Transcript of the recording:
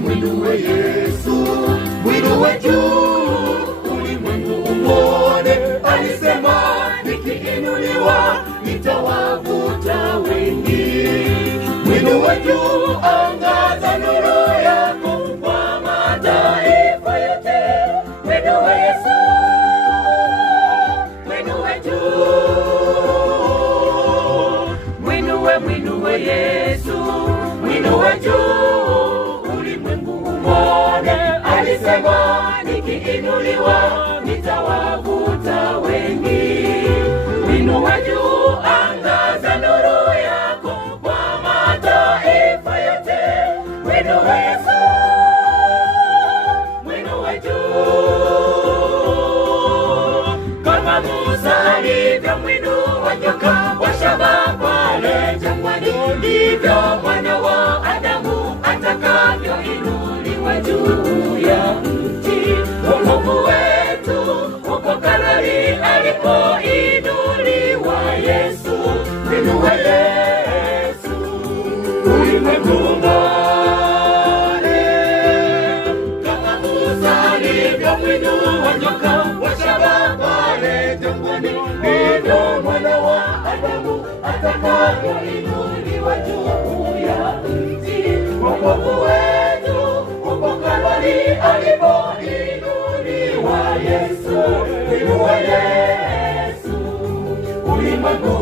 mwinue Yesu, mwinue juu, ulimwengu umwone. Alisema nikiinuliwa nitawavuta wengi. Mwinue juu, angaza nuru yako kwa mataifa yote. Mwinue Yesu, mwinue juu, mwinue Yesu, mwinue juu, ulimwengu umwone. Alisema nikiinuliwa nitawavuta wengi. Mwinue juu, angaza nuru yako kwa mataifa yote. Mwinue Yesu, mwinue juu, kama Musa alivyomwinua nyoka wa shaba pale jangwani, ndivyo Mwana wa Adamu atakavyoinuliwa juu ya mti. Wokovu wetu uko Kalvari alipoinuliwa Yesu. Mwinue Yesu, ulimwengu umwone. Kama Musa alivyomwinua nyoka wa shaba pale jangwani, ndivyo Mwana wa Adamu atakavyoinuliwa juu ya mti. Wokovu wetu uko Kalvari alipoinuliwa Yesu. Mwinue Yesu, ulimwengu